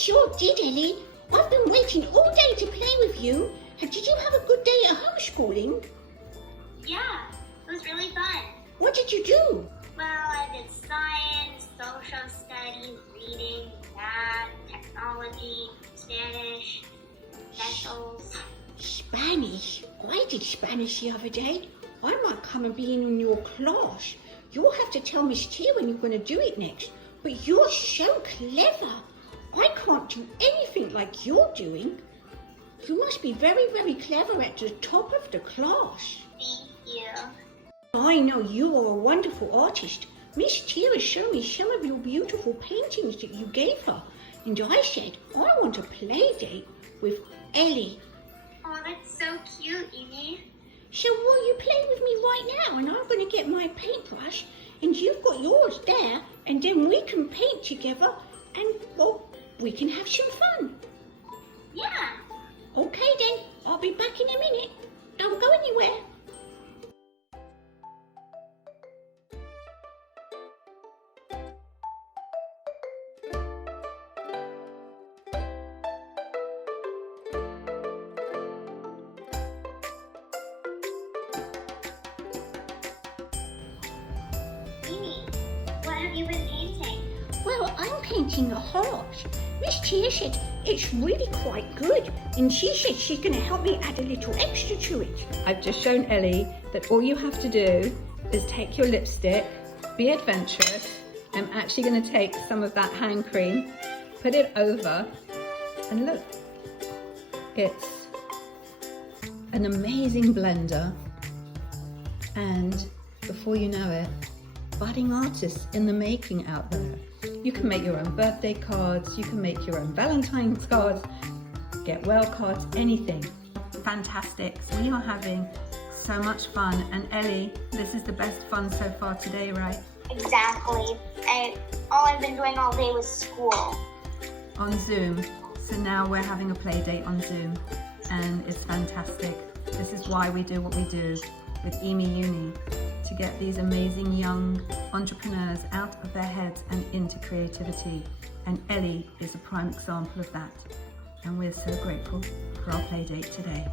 sure did, Ellie. I've been waiting all day to play with you. And did you have a good day at homeschooling? Yeah, it was really fun. What did you do? Well, I did science, social studies, reading, math, technology, Spanish, specials. Spanish? I did Spanish the other day. I might come and be in your class. You'll have to tell Miss Tia when you're going to do it next. But you're so clever. I can't do anything like you're doing. You must be very, very clever at the top of the class. Thank you. I know you are a wonderful artist. Miss Tia showed me some of your beautiful paintings that you gave her. And I said, I want a play date with Ellie. Oh, that's so cute, Evie. So will you play with me right now? And I'm going to get my paintbrush and you've got yours there. And then we can paint together and, well, we can have some fun. Yeah. Okay then, I'll be back in a minute. Don't go anywhere. Evie, what have you been painting? Well, I'm painting a heart. Miss Tia said it's really quite good, and she said she's going to help me add a little extra to it. I've just shown Ellie that all you have to do is take your lipstick, be adventurous. I'm actually going to take some of that hand cream, put it over, and look, it's an amazing blender. And before you know it, budding artists in the making out there. You can make your own birthday cards, you can make your own Valentine's cards, get well cards, anything. Fantastic. So we are having so much fun. And Ellie, this is the best fun so far today, right? Exactly. All I've been doing all day was school. On Zoom. So now we're having a play date on Zoom and it's fantastic. This is why we do what we do with UNI, to get these amazing young entrepreneurs out of their heads and into creativity. And Ellie is a prime example of that. And we're so grateful for our play date today.